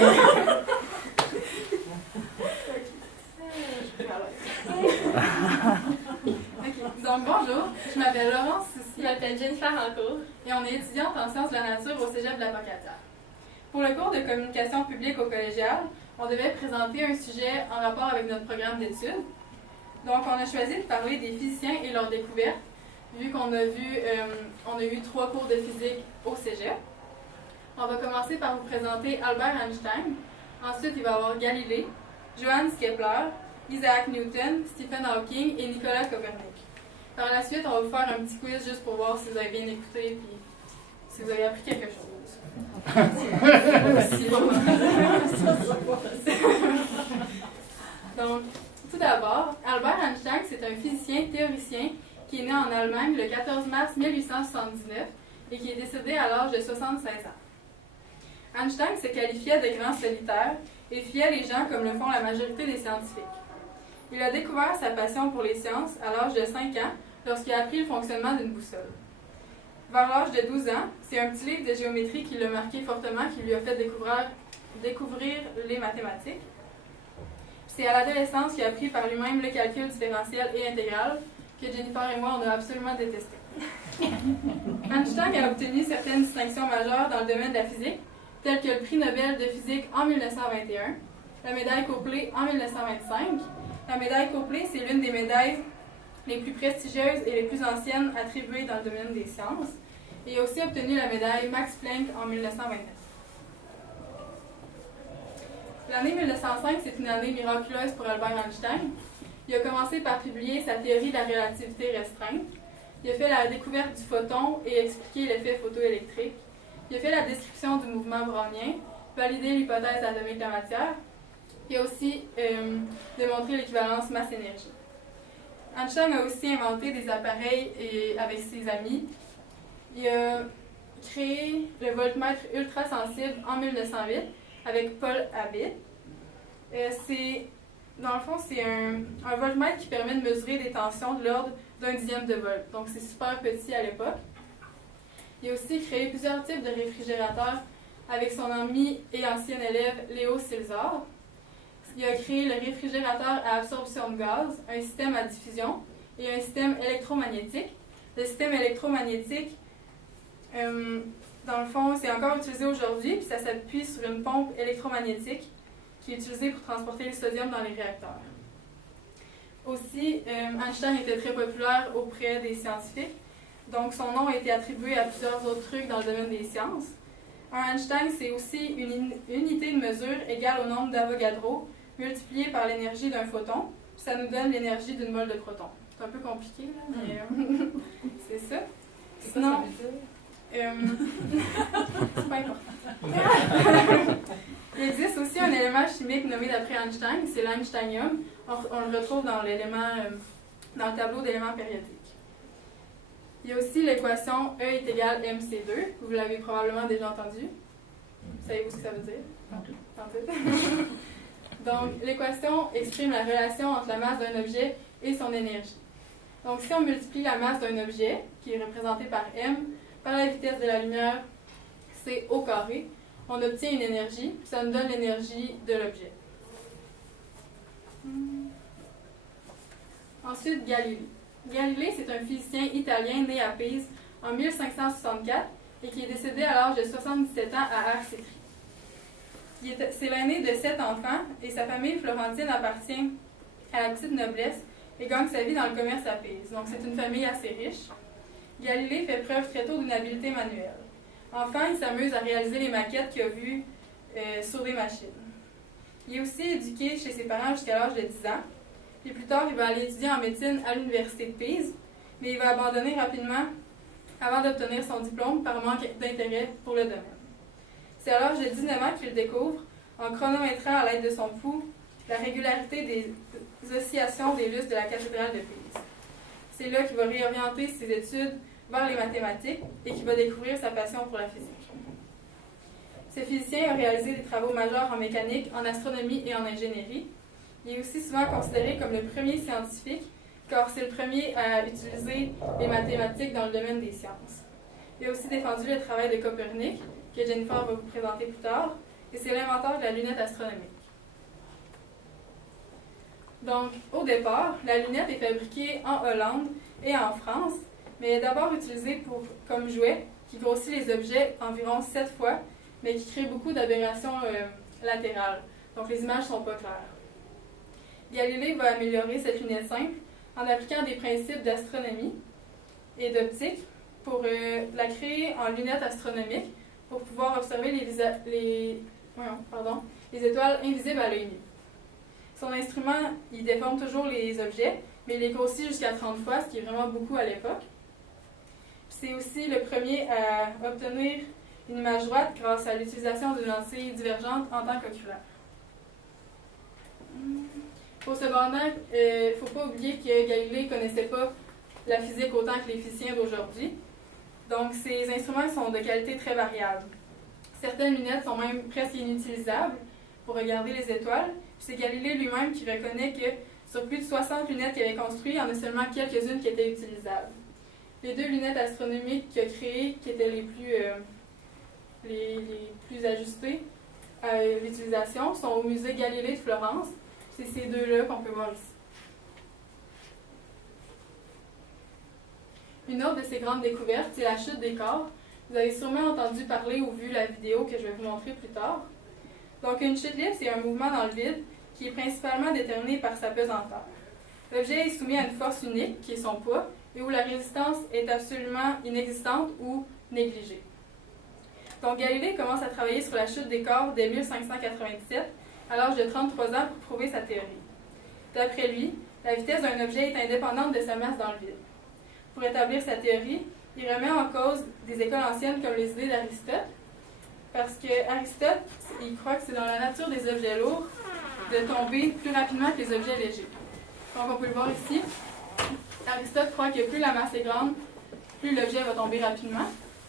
Donc bonjour, je m'appelle Laurence Soucy. Je m'appelle Jennifer Rancourt. Et on est étudiante en sciences de la nature au Cégep de la Pocatière. Pour le cours de communication publique au collégial, on devait présenter un sujet en rapport avec notre programme d'études. Donc on a choisi de parler des physiciens et leurs découvertes, vu qu'on a eu 3 cours de physique au Cégep. On va commencer par vous présenter Albert Einstein. Ensuite, il va y avoir Galilée, Johannes Kepler, Isaac Newton, Stephen Hawking et Nicolas Copernic. Par la suite, on va vous faire un petit quiz juste pour voir si vous avez bien écouté et si vous avez appris quelque chose. Donc, tout d'abord, Albert Einstein, c'est un physicien théoricien qui est né en Allemagne le 14 mars 1879 et qui est décédé à l'âge de 76 ans. Einstein se qualifiait de grand solitaire et fiait les gens comme le font la majorité des scientifiques. Il a découvert sa passion pour les sciences à l'âge de 5 ans lorsqu'il a appris le fonctionnement d'une boussole. Vers l'âge de 12 ans, c'est un petit livre de géométrie qui l'a marqué fortement, qui lui a fait découvrir les mathématiques. C'est à l'adolescence qu'il a appris par lui-même le calcul différentiel et intégral, que Jennifer et moi, on a absolument détesté. Einstein a obtenu certaines distinctions majeures dans le domaine de la physique, telles que le prix Nobel de physique en 1921, la médaille Copley en 1925. La médaille Copley, c'est l'une des médailles les plus prestigieuses et les plus anciennes attribuées dans le domaine des sciences. Il a aussi obtenu la médaille Max Planck en 1929. L'année 1905, c'est une année miraculeuse pour Albert Einstein. Il a commencé par publier sa théorie de la relativité restreinte. Il a fait la découverte du photon et expliqué l'effet photoélectrique. Il a fait la description du mouvement brownien, validé l'hypothèse atomique de la matière. Il a aussi démontré l'équivalence masse-énergie. Einstein a aussi inventé des appareils avec ses amis. Il a créé le voltmètre ultrasensible en 1908 avec Paul Abbott. Dans le fond, c'est un voltmètre qui permet de mesurer des tensions de l'ordre d'un dixième de volt. Donc, c'est super petit à l'époque. Il a aussi créé plusieurs types de réfrigérateurs avec son ami et ancien élève Léo Szilard. Il a créé le réfrigérateur à absorption de gaz, un système à diffusion et un système électromagnétique. Le système électromagnétique, dans le fond, c'est encore utilisé aujourd'hui, puis ça s'appuie sur une pompe électromagnétique qui est utilisée pour transporter le sodium dans les réacteurs. Aussi, Einstein était très populaire auprès des scientifiques, donc son nom a été attribué à plusieurs autres trucs dans le domaine des sciences. Un Einstein, c'est aussi une unité de mesure égale au nombre d'Avogadro, multiplié par l'énergie d'un photon, puis ça nous donne l'énergie d'une mole de proton. C'est un peu compliqué, là, mais c'est ça. Sinon, c'est pas important. Il existe aussi un élément chimique nommé d'après Einstein, c'est l'einsteinium. On le retrouve dans le tableau d'éléments périodiques. Il y a aussi l'équation E est égale mc2. Vous l'avez probablement déjà entendu. Savez-vous ce que ça veut dire? Donc, l'équation exprime la relation entre la masse d'un objet et son énergie. Donc, si on multiplie la masse d'un objet, qui est représenté par m, par la vitesse de la lumière, c au carré, on obtient une énergie, puis ça nous donne l'énergie de l'objet. Ensuite, Galilée. Galilée, c'est un physicien italien né à Pise en 1564 et qui est décédé à l'âge de 77 ans à Arcetri. C'est l'aîné de 7 enfants et sa famille florentine appartient à la petite noblesse et gagne sa vie dans le commerce à Pise. Donc c'est une famille assez riche. Galilée fait preuve très tôt d'une habileté manuelle. Enfant, il s'amuse à réaliser les maquettes qu'il a vues sur des machines. Il est aussi éduqué chez ses parents jusqu'à l'âge de 10 ans. Puis plus tard, il va aller étudier en médecine à l'université de Pise, mais il va abandonner rapidement avant d'obtenir son diplôme par manque d'intérêt pour le domaine. C'est à l'âge de 19 ans qu'il découvre, en chronométrant à l'aide de son pouls, la régularité des oscillations des lustres de la cathédrale de Pise. C'est là qu'il va réorienter ses études vers les mathématiques et qu'il va découvrir sa passion pour la physique. Ce physicien a réalisé des travaux majeurs en mécanique, en astronomie et en ingénierie. Il est aussi souvent considéré comme le premier scientifique, car c'est le premier à utiliser les mathématiques dans le domaine des sciences. Il a aussi défendu le travail de Copernic, que Jennifer va vous présenter plus tard, et c'est l'inventeur de la lunette astronomique. Donc, au départ, la lunette est fabriquée en Hollande et en France, mais est d'abord utilisée comme jouet qui grossit les objets environ 7 fois, mais qui crée beaucoup d'aberrations latérales. Donc, les images ne sont pas claires. Galilée va améliorer cette lunette simple en appliquant des principes d'astronomie et d'optique pour la créer en lunette astronomique pour pouvoir observer les étoiles invisibles à l'œil nu. Son instrument, il déforme toujours les objets, mais il les grossit jusqu'à 30 fois, ce qui est vraiment beaucoup à l'époque. C'est aussi le premier à obtenir une image droite grâce à l'utilisation d'une lentille divergente en tant qu'oculaire. Il faut cependant, faut pas oublier que Galilée ne connaissait pas la physique autant que les physiciens d'aujourd'hui. Donc, ces instruments sont de qualité très variable. Certaines lunettes sont même presque inutilisables pour regarder les étoiles. C'est Galilée lui-même qui reconnaît que sur plus de 60 lunettes qu'il avait construites, il y en a seulement quelques-unes qui étaient utilisables. Les 2 lunettes astronomiques qu'il a créées, qui étaient les plus ajustées à l'utilisation, sont au musée Galilée de Florence. C'est ces 2-là qu'on peut voir ici. Une autre de ces grandes découvertes, c'est la chute des corps. Vous avez sûrement entendu parler ou vu la vidéo que je vais vous montrer plus tard. Donc, une chute libre, c'est un mouvement dans le vide qui est principalement déterminé par sa pesanteur. L'objet est soumis à une force unique, qui est son poids, et où la résistance est absolument inexistante ou négligée. Donc, Galilée commence à travailler sur la chute des corps dès 1597, à l'âge de 33 ans, pour prouver sa théorie. D'après lui, la vitesse d'un objet est indépendante de sa masse dans le vide. Pour établir sa théorie, il remet en cause des écoles anciennes comme les idées d'Aristote, parce qu'Aristote, il croit que c'est dans la nature des objets lourds de tomber plus rapidement que les objets légers. Donc on peut le voir ici. Aristote croit que plus la masse est grande, plus l'objet va tomber rapidement,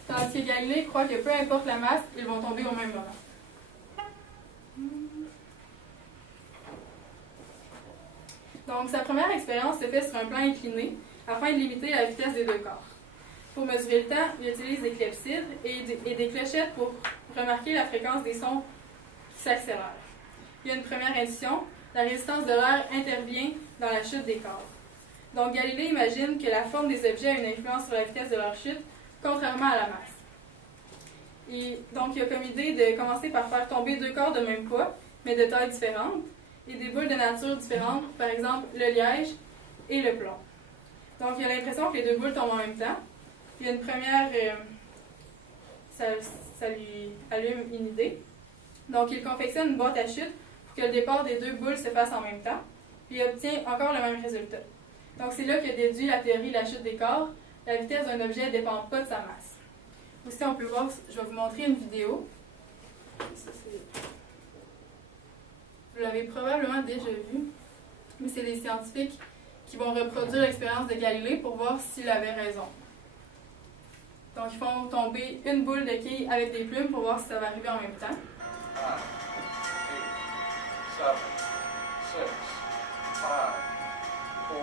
tandis que Galilée croit que peu importe la masse, ils vont tomber au même moment. Donc sa première expérience se fait sur un plan incliné, afin de limiter la vitesse des 2 corps. Pour mesurer le temps, il utilise des clepsydres et des clochettes pour remarquer la fréquence des sons qui s'accélèrent. Il y a une première intuition, la résistance de l'air intervient dans la chute des corps. Donc Galilée imagine que la forme des objets a une influence sur la vitesse de leur chute, contrairement à la masse. Et donc il a comme idée de commencer par faire tomber 2 corps de même poids, mais de tailles différentes, et des boules de nature différentes, par exemple le liège et le plomb. Donc il a l'impression que les 2 boules tombent en même temps. Il y a une première, ça lui allume une idée. Donc il confectionne une boîte à chute pour que le départ des 2 boules se fasse en même temps, puis il obtient encore le même résultat. Donc c'est là qu'il a déduit la théorie de la chute des corps. La vitesse d'un objet ne dépend pas de sa masse. Aussi on peut voir, je vais vous montrer une vidéo. Vous l'avez probablement déjà vu, mais c'est des scientifiques qui vont reproduire l'expérience de Galilée pour voir s'il avait raison. Donc, ils font tomber une boule de quilles avec des plumes pour voir si ça va arriver en même temps. 9, 8, 7, 6, 5, 4.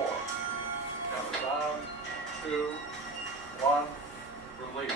Count down, 2, 1, release.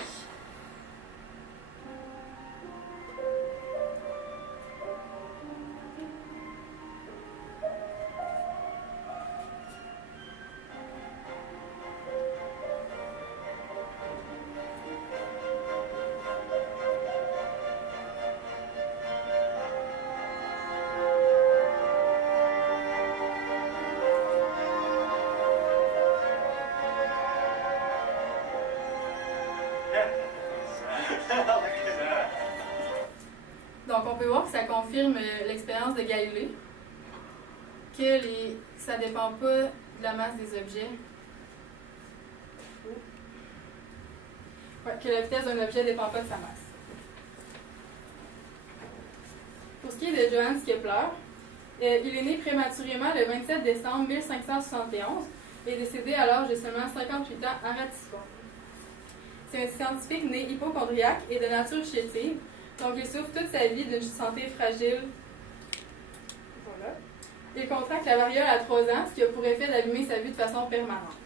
Donc, on peut voir que ça confirme l'expérience de Galilée, que ça ne dépend pas de la masse des objets. Ouais, que la vitesse d'un objet ne dépend pas de sa masse. Pour ce qui est de Johannes Kepler, il est né prématurément le 27 décembre 1571 et décédé à l'âge de seulement 58 ans à Ratisbonne. C'est un scientifique né hypocondriaque et de nature chétive, donc il souffre toute sa vie d'une santé fragile. Voilà. Il contracte la variole à 3 ans, ce qui a pour effet d'abîmer sa vie de façon permanente.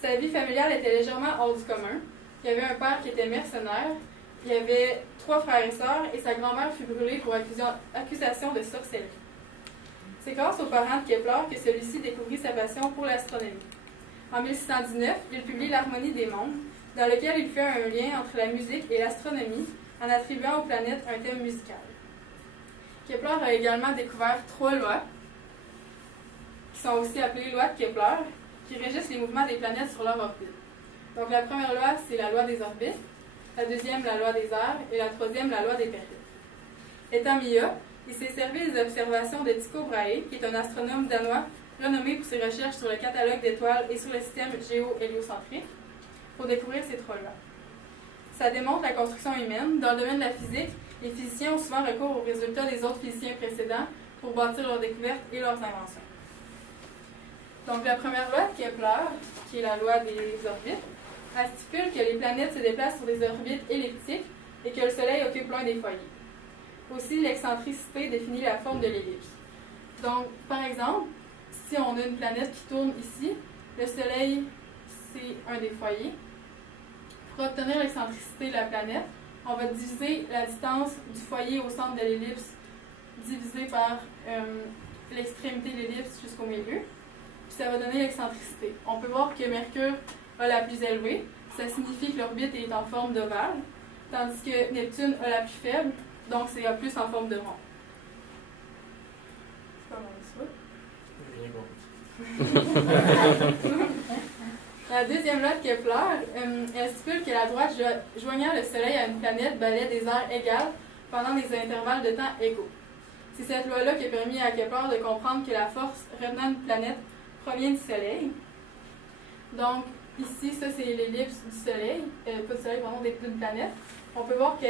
Sa vie familiale était légèrement hors du commun. Il y avait un père qui était mercenaire il y avait 3 frères et sœurs et sa grand-mère fut brûlée pour accusation de sorcellerie. C'est grâce aux parents de Kepler que celui-ci découvrit sa passion pour l'astronomie. En 1619, il publie l'Harmonie des mondes, dans lequel il fait un lien entre la musique et l'astronomie en attribuant aux planètes un thème musical. Kepler a également découvert 3 lois, qui sont aussi appelées lois de Kepler, qui régissent les mouvements des planètes sur leur orbite. Donc la première loi, c'est la loi des orbites, la deuxième, la loi des heures, et la troisième, la loi des périodes. Étant MIA, il s'est servi des observations de Tycho Brahe, qui est un astronome danois renommé pour ses recherches sur le catalogue d'étoiles et sur le système géo-héliocentrique, pour découvrir ces 3 lois. Ça démontre la construction humaine. Dans le domaine de la physique, les physiciens ont souvent recours aux résultats des autres physiciens précédents pour bâtir leurs découvertes et leurs inventions. Donc la première loi de Kepler, qui est la loi des orbites, elle stipule que les planètes se déplacent sur des orbites elliptiques et que le Soleil occupe l'un des foyers. Aussi, l'excentricité définit la forme de l'ellipse. Donc, par exemple, si on a une planète qui tourne ici, le Soleil, c'est un des foyers. Pour obtenir l'excentricité de la planète, on va diviser la distance du foyer au centre de l'ellipse divisé par l'extrémité de l'ellipse jusqu'au milieu. Puis ça va donner l'excentricité. On peut voir que Mercure a la plus élevée. Ça signifie que l'orbite est en forme d'ovale, tandis que Neptune a la plus faible, donc c'est plus en forme de rond. C'est pas mal ça. La deuxième loi de Kepler, elle stipule que la droite joignant le Soleil à une planète balaie des aires égales pendant des intervalles de temps égaux. C'est cette loi-là qui a permis à Kepler de comprendre que la force retenant une planète provient du Soleil. Donc, ici, ça c'est l'ellipse du Soleil, pas du Soleil, pardon, d'une planète. On peut voir que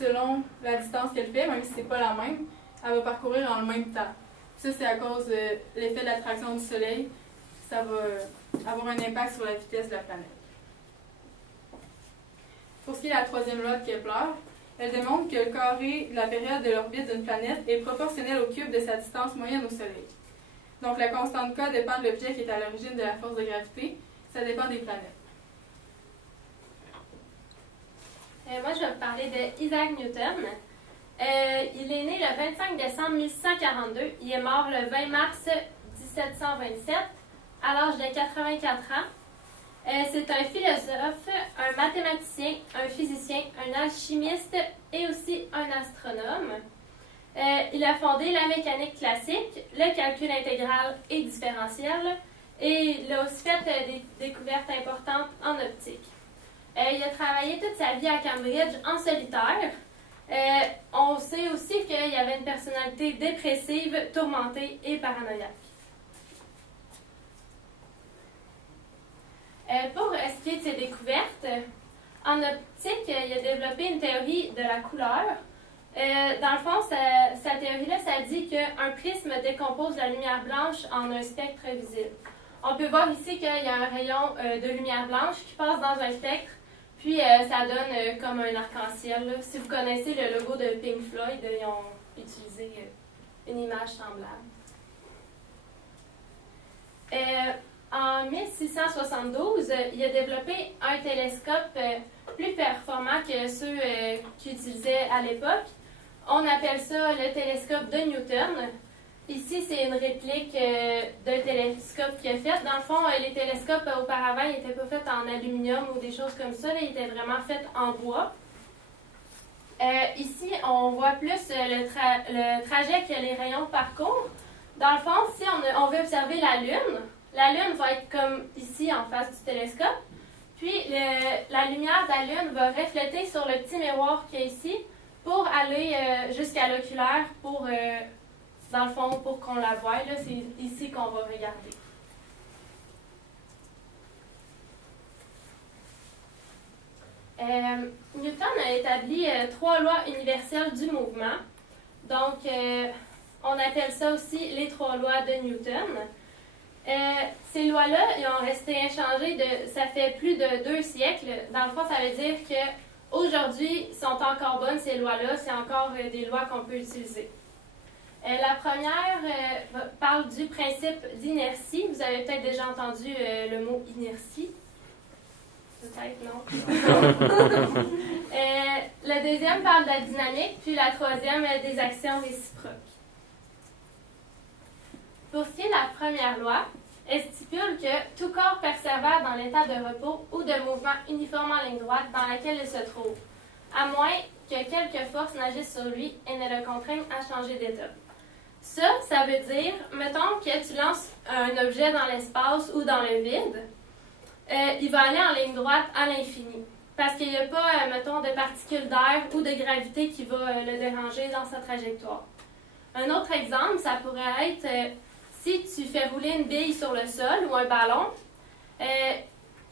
selon la distance qu'elle fait, même si c'est pas la même, elle va parcourir en le même temps. Ça, c'est à cause de l'effet de l'attraction du Soleil. Ça va avoir un impact sur la vitesse de la planète. Pour ce qui est de la troisième loi de Kepler, elle démontre que le carré de la période de l'orbite d'une planète est proportionnel au cube de sa distance moyenne au Soleil. Donc la constante K dépend de l'objet qui est à l'origine de la force de gravité. Ça dépend des planètes. Moi, je vais vous parler d'Isaac Newton. Il est né le 25 décembre 1142. Il est mort le 20 mars 1727, à l'âge de 84 ans. C'est un philosophe, un mathématicien, un physicien, un alchimiste et aussi un astronome. Il a fondé la mécanique classique, le calcul intégral et différentiel, et il a aussi fait des découvertes importantes en optique. Il a travaillé toute sa vie à Cambridge en solitaire. On sait aussi qu'il y avait une personnalité dépressive, tourmentée et paranoïaque. Pour ce qui est de ses découvertes, en optique, il a développé une théorie de la couleur. Dans le fond, sa théorie-là, ça dit qu'un prisme décompose la lumière blanche en un spectre visible. On peut voir ici qu'il y a un rayon de lumière blanche qui passe dans un spectre, puis ça donne comme un arc-en-ciel. Si vous connaissez le logo de Pink Floyd, ils ont utilisé une image semblable. En 1672, il a développé un télescope plus performant que ceux qu'il utilisait à l'époque. On appelle ça le télescope de Newton. Ici, c'est une réplique d'un télescope qu'il a fait. Dans le fond, les télescopes auparavant n'étaient pas faits en aluminium ou des choses comme ça. Là, ils étaient vraiment faits en bois. Ici, on voit plus le trajet que les rayons parcourent. Dans le fond, si on veut observer la Lune va être comme ici en face du télescope. Puis, la lumière de la Lune va refléter sur le petit miroir qu'il y a ici pour aller jusqu'à l'oculaire pour, dans le fond, pour qu'on la voie. Là, c'est ici qu'on va regarder. Newton a établi 3 lois universelles du mouvement. Donc, on appelle ça aussi les 3 lois de Newton. Ces lois-là, ils ont resté inchangées, ça fait plus de 2 siècles. Dans le fond, ça veut dire qu'aujourd'hui, sont encore bonnes ces lois-là. C'est encore des lois qu'on peut utiliser. La première parle du principe d'inertie. Vous avez peut-être déjà entendu le mot inertie. Peut-être non. Le deuxième parle de la dynamique, puis la troisième des actions réciproques. Pour ce qui est de la première loi, elle stipule que tout corps persévère dans l'état de repos ou de mouvement uniforme en ligne droite dans laquelle il se trouve, à moins que quelque force n'agisse sur lui et ne le contraigne à changer d'état. Ça veut dire, mettons que tu lances un objet dans l'espace ou dans le vide, il va aller en ligne droite à l'infini. Parce qu'il n'y a pas, mettons, de particules d'air ou de gravité qui va le déranger dans sa trajectoire. Un autre exemple, ça pourrait être si tu fais rouler une bille sur le sol ou un ballon,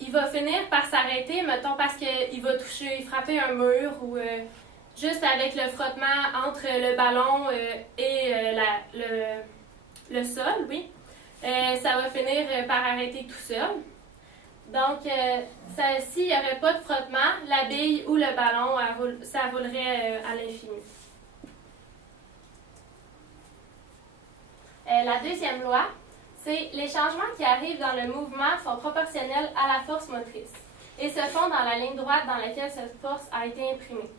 il va finir par s'arrêter, mettons, parce qu'il va frapper un mur ou juste avec le frottement entre le ballon et le sol, oui. Ça va finir par arrêter tout seul. Donc, s'il n'y aurait pas de frottement, la bille ou le ballon, ça roulerait à l'infini. La deuxième loi, c'est les changements qui arrivent dans le mouvement sont proportionnels à la force motrice et se font dans la ligne droite dans laquelle cette force a été imprimée.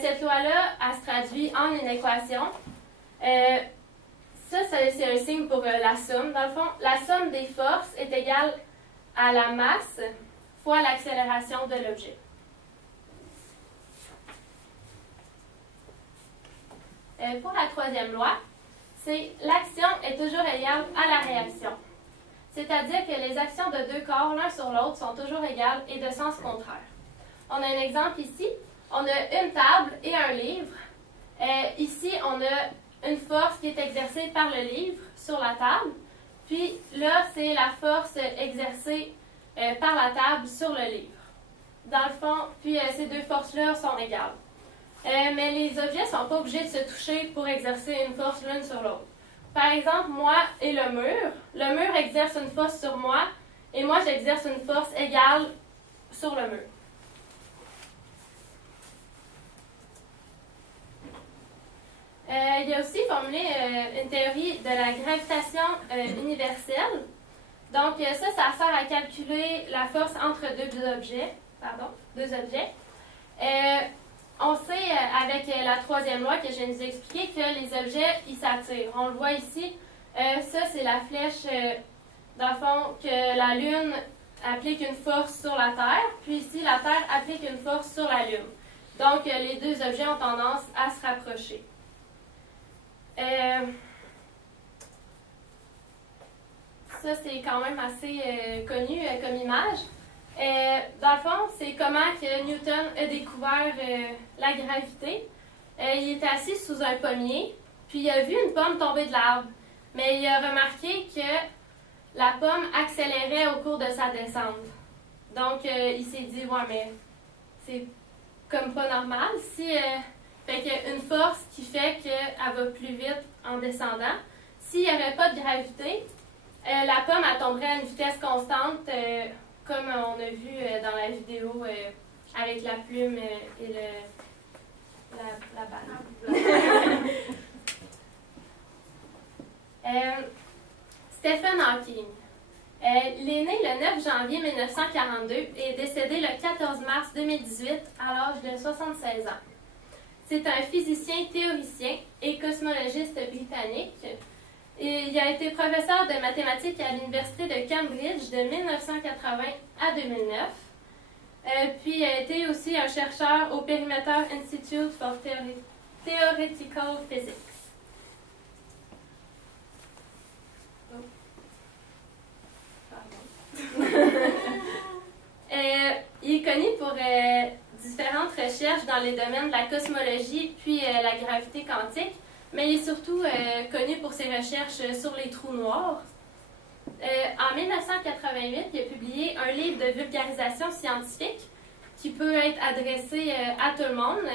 Cette loi-là, elle se traduit en une équation. C'est un signe pour la somme. Dans le fond, la somme des forces est égale à la masse fois l'accélération de l'objet. Pour la troisième loi, c'est l'action est toujours égale à la réaction. C'est-à-dire que les actions de deux corps l'un sur l'autre sont toujours égales et de sens contraire. On a un exemple ici. On a une table et un livre. Ici, on a une force qui est exercée par le livre sur la table. Puis là, c'est la force exercée par la table sur le livre. Dans le fond, puis ces deux forces-là sont égales. Mais les objets ne sont pas obligés de se toucher pour exercer une force l'une sur l'autre. Par exemple, moi et le mur exerce une force sur moi et moi j'exerce une force égale sur le mur. Il y a aussi formulé une théorie de la gravitation universelle. Donc ça sert à calculer la force entre deux objets. On sait avec la troisième loi que je viens de vous expliquer que les objets, ils s'attirent. On le voit ici. Ça, c'est la flèche, dans le fond, que la Lune applique une force sur la Terre. Puis ici, la Terre applique une force sur la Lune. Donc, les deux objets ont tendance à se rapprocher. Ça, c'est quand même assez connu comme image. Dans le fond, c'est comment que Newton a découvert la gravité. Il était assis sous un pommier, puis il a vu une pomme tomber de l'arbre. Mais il a remarqué que la pomme accélérait au cours de sa descente. Donc, il s'est dit, ouais, mais c'est comme pas normal. Fait qu'il y a une force qui fait qu'elle va plus vite en descendant. S'il n'y avait pas de gravité, la pomme, elle tomberait à une vitesse constante, comme on a vu dans la vidéo avec la plume et la balle. Stephen Hawking. Il est né le 9 janvier 1942 et est décédé le 14 mars 2018 à l'âge de 76 ans. C'est un physicien théoricien et cosmologiste britannique. Il a été professeur de mathématiques à l'Université de Cambridge de 1980 à 2009. Puis il a été aussi un chercheur au Perimeter Institute for Theoretical Physics. Il est connu pour différentes recherches dans les domaines de la cosmologie puis la gravité quantique, mais il est surtout connu pour ses recherches sur les trous noirs. En 1988, il a publié un livre de vulgarisation scientifique qui peut être adressé à tout le monde.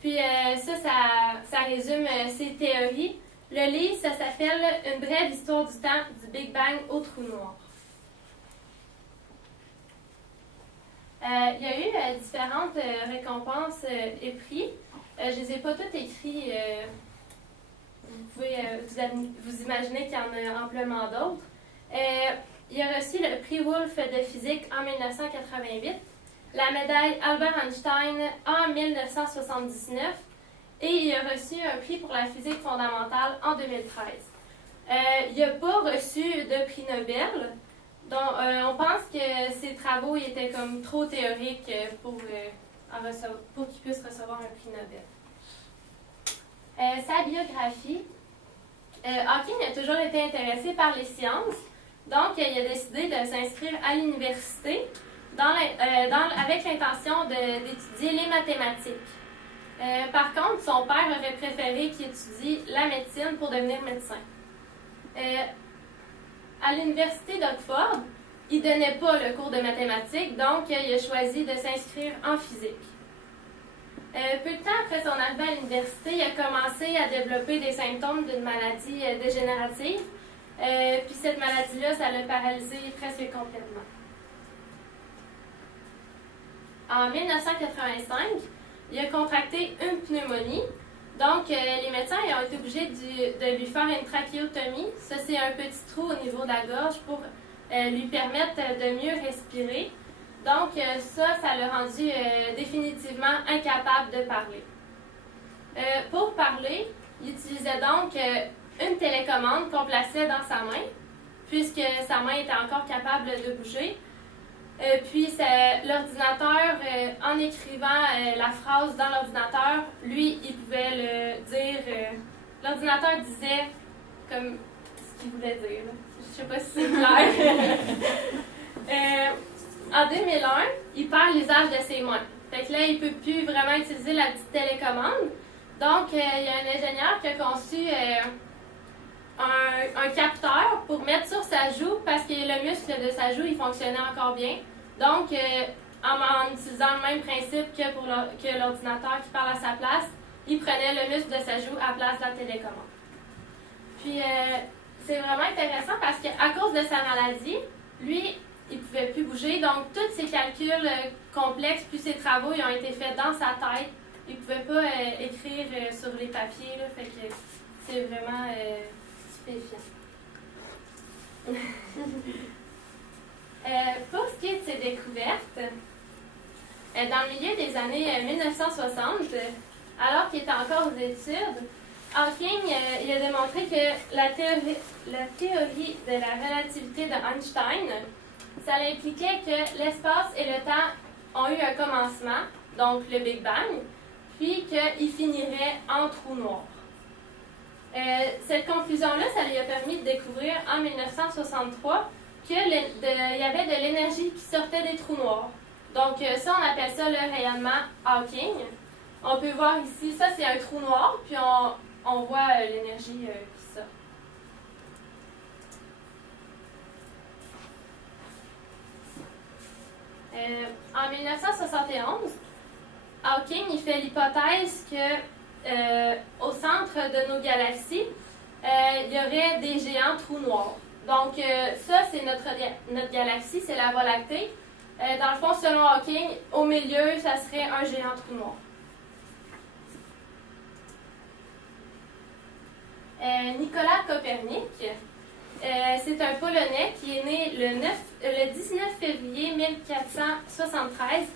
Puis ça résume ses théories. Le livre, ça s'appelle « Une brève histoire du temps du Big Bang au trou noir ». Il y a eu différentes récompenses et prix. Je ne les ai pas toutes écrits. Vous pouvez vous imaginer qu'il y en a amplement d'autres. il a reçu le prix Wolf de physique en 1988, la médaille Albert Einstein en 1979 et il a reçu un prix pour la physique fondamentale en 2013. Il n'a pas reçu de prix Nobel. Donc, on pense que ses travaux étaient comme trop théoriques pour qu'il puisse recevoir un prix Nobel. Sa biographie. Hawking a toujours été intéressé par les sciences, donc il a décidé de s'inscrire à l'université avec l'intention d'étudier les mathématiques. Par contre, son père aurait préféré qu'il étudie la médecine pour devenir médecin. À l'université d'Oxford, il ne donnait pas le cours de mathématiques, donc il a choisi de s'inscrire en physique. Peu de temps après son arrivée à l'université, il a commencé à développer des symptômes d'une maladie dégénérative. Puis cette maladie-là, ça l'a paralysé presque complètement. En 1985, il a contracté une pneumonie. Donc, les médecins ont été obligés de lui faire une trachéotomie. Ça, c'est un petit trou au niveau de la gorge pour lui permettre de mieux respirer. Donc, ça l'a rendu définitivement incapable de parler. Pour parler, il utilisait donc une télécommande qu'on plaçait dans sa main, puisque sa main était encore capable de bouger. Puis, l'ordinateur, en écrivant la phrase dans l'ordinateur, lui, il pouvait le dire. L'ordinateur disait comme ce qu'il voulait dire. Je ne sais pas si c'est clair. En 2001, il perd l'usage de ses mains. Fait que là, il ne peut plus vraiment utiliser la petite télécommande. Donc, il y a un ingénieur qui a conçu un capteur pour mettre sur sa joue parce que le muscle de sa joue, il fonctionnait encore bien. Donc, en utilisant le même principe que l'ordinateur qui parle à sa place, il prenait le muscle de sa joue à la place de la télécommande. Puis, c'est vraiment intéressant parce qu'à cause de sa maladie, lui, il ne pouvait plus bouger. Donc, tous ses calculs complexes, puis ses travaux, ils ont été faits dans sa tête. Il ne pouvait pas écrire sur les papiers. Là, fait que c'est vraiment stupéfiant. Pour ce qui est de ses découvertes, dans le milieu des années 1960, alors qu'il était encore aux études, Hawking il a démontré que la théorie de la relativité de Einstein, ça impliquait que l'espace et le temps ont eu un commencement, donc le Big Bang, puis qu'ils finiraient en trou noir. Cette conclusion-là, ça lui a permis de découvrir en 1963 qu'il y avait de l'énergie qui sortait des trous noirs. Donc ça, on appelle ça le rayonnement Hawking. On peut voir ici, ça c'est un trou noir, puis on voit l'énergie qui sort. En 1971, Hawking il fait l'hypothèse que au centre de nos galaxies, il y aurait des géants trous noirs. Donc ça, c'est notre galaxie, c'est la Voie lactée. Dans le fond, selon Hawking, au milieu, ça serait un géant trou noir. Nicolas Copernic, c'est un Polonais qui est né le 19 février 1473,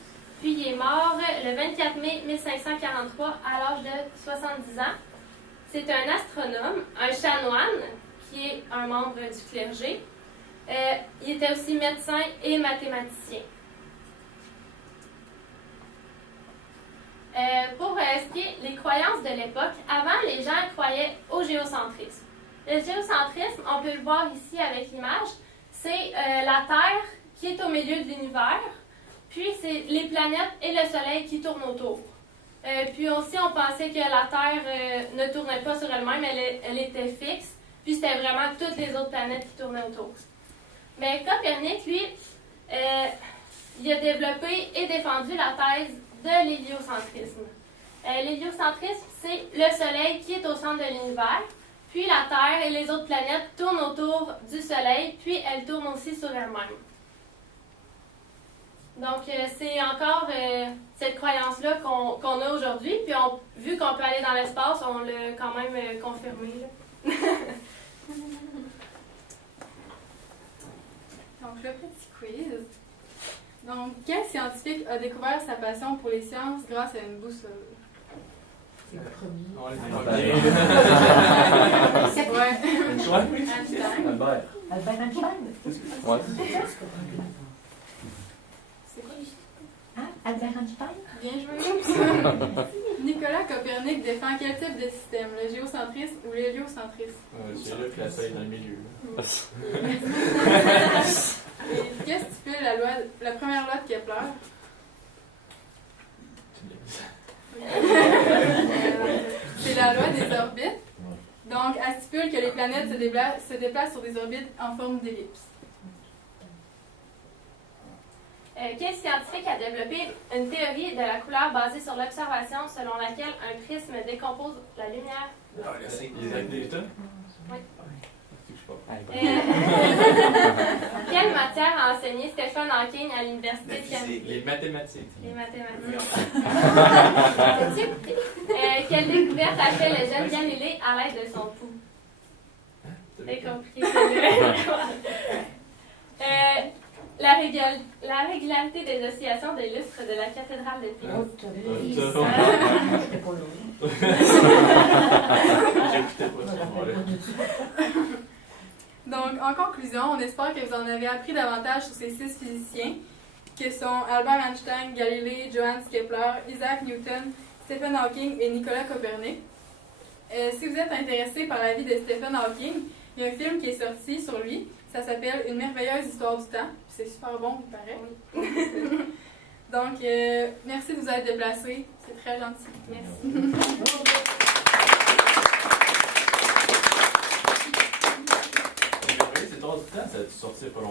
puis il est mort le 24 mai 1543 à l'âge de 70 ans. C'est un astronome, un chanoine, qui est un membre du clergé. Il était aussi médecin et mathématicien. Pour ce qui est les croyances de l'époque, avant, les gens croyaient au géocentrisme. Le géocentrisme, on peut le voir ici avec l'image, c'est la Terre qui est au milieu de l'univers, puis c'est les planètes et le Soleil qui tournent autour. Puis aussi, on pensait que la Terre ne tournait pas sur elle-même, elle était fixe, puis c'était vraiment toutes les autres planètes qui tournaient autour. Mais Copernic, lui, il a développé et défendu la thèse de l'héliocentrisme. L'héliocentrisme, c'est le Soleil qui est au centre de l'univers, puis la Terre et les autres planètes tournent autour du Soleil, puis elles tournent aussi sur elles-mêmes. Donc, c'est encore cette croyance-là qu'on a aujourd'hui, puis vu qu'on peut aller dans l'espace, on l'a quand même confirmé. le petit quiz. Donc, quel scientifique a découvert sa passion pour les sciences grâce à une boussole? C'est le premier. On les Ouais. Einstein. Einstein. Albert. Albert Einstein. Ouais. C'est quoi? Hein? Albert Einstein? Bien joué. Nicolas Copernic défend quel type de système? Le géocentrisme ou l'héliocentrisme? C'est là que la feuille dans le milieu. Et qu'est-ce que stipule la première loi de Kepler? C'est la loi des orbites. Donc, elle stipule que les planètes se déplacent sur des orbites en forme d'ellipse. Quel scientifique a développé une théorie de la couleur basée sur l'observation selon laquelle un prisme décompose la lumière? Isaac Newton? Oui. Je sais pas. Quelle matière a enseigné Stephen Hawking à l'Université de Cambridge? Les mathématiques. Les mathématiques. Quelle découverte a fait le jeune Galilée à l'aide de son pouls? C'est compliqué. La régularité des oscillations des lustres de la cathédrale de Pise. J'étais pas là. J'écoutais pas ça. Donc, en conclusion, on espère que vous en avez appris davantage sur ces 6 physiciens, que sont Albert Einstein, Galilée, Johannes Kepler, Isaac Newton, Stephen Hawking et Nicolas Copernic. Si vous êtes intéressé par la vie de Stephen Hawking, il y a un film qui est sorti sur lui. Ça s'appelle Une merveilleuse histoire du temps. C'est super bon, il paraît. Donc, merci de vous être déplacés. C'est très gentil. Merci. C'est drôle du temps, ça a sorti pas longtemps.